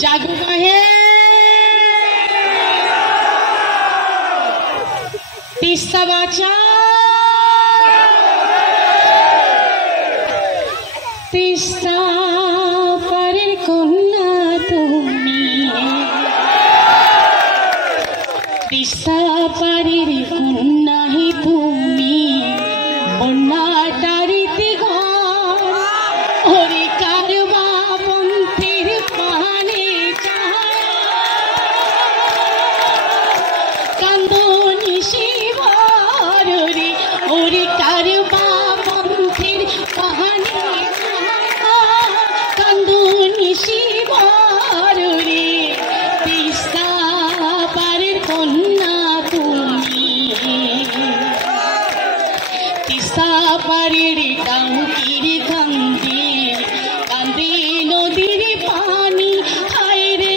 जागू कहे तीस्ता बाचा तीस्ता पारेर कन्या तुमी तीस्ता पारेर कन्या ही तुमी बन्ना तारिते घर ओरे कारवा पंथेर पाने कांदनी शिवर रे ओरे कारवा पंथेर पाने कांदनी शिवर रे तीस्ता पारेर कन्या तुमी तीस्ता पारेर टाउकिर कांदे कांदे नदीर पानी हाय रे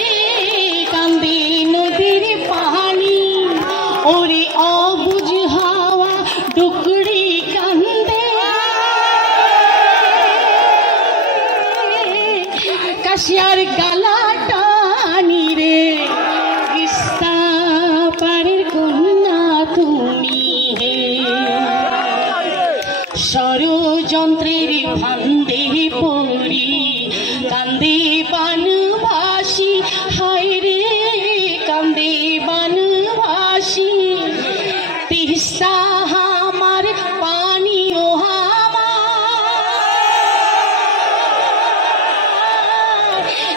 कांदे नदीर पानी ओरे अबुझ हावा डुकरी कांदे काशियार गाला टानी रे तीस्ता पारेर कन्या तुमी हे षড়যন্ত্রের ফান্দে পড়ি কান্দে বানবাসী হায় রে কান্দে বানবাসী তিস্তা আমার পানি ও আমার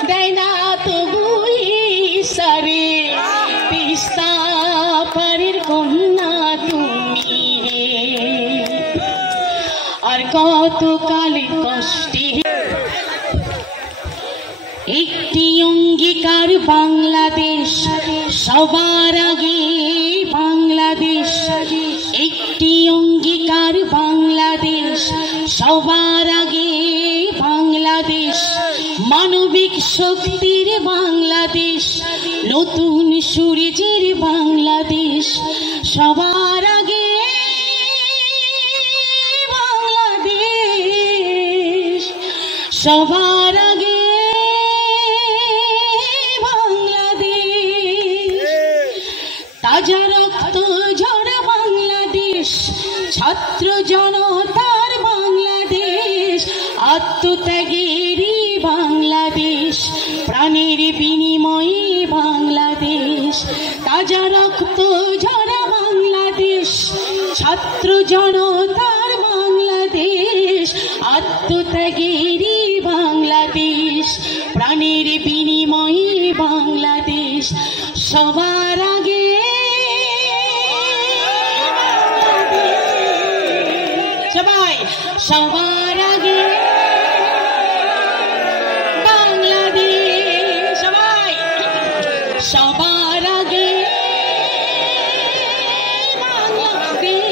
দেয় না তবুই সারে তিস্তা পারের কন্যা তুমি আর কত কালে কষ্টে একটি অঙ্গীকার বাংলাদেশ সবার আগে বাংলাদেশ একটি অঙ্গীকার বাংলাদেশ সবার আগে বাংলাদেশ মানবিক শক্তির বাংলাদেশ নতুন সূর্যের বাংলাদেশ সবার আগে সবার আগে বাংলাদেশ তাজা রক্ত ঝরা বাংলাদেশ ছাত্র জনতার বাংলাদেশ আত্মত্যাগেরই বাংলাদেশ প্রাণের বিনিময়ে বাংলাদেশ তাজা রক্ত ঝরা বাংলাদেশ ছাত্র জনতার বাংলাদেশ আত্মত্যাগেরই বাংলাদেশ প্রাণের বিনিময়ে বাংলাদেশ সবার আগে সবাই সবার আগে বাংলাদেশ সবাই সবার আগে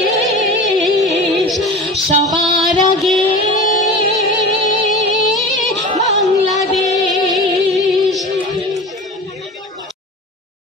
বাংলাদেশ সবার আগে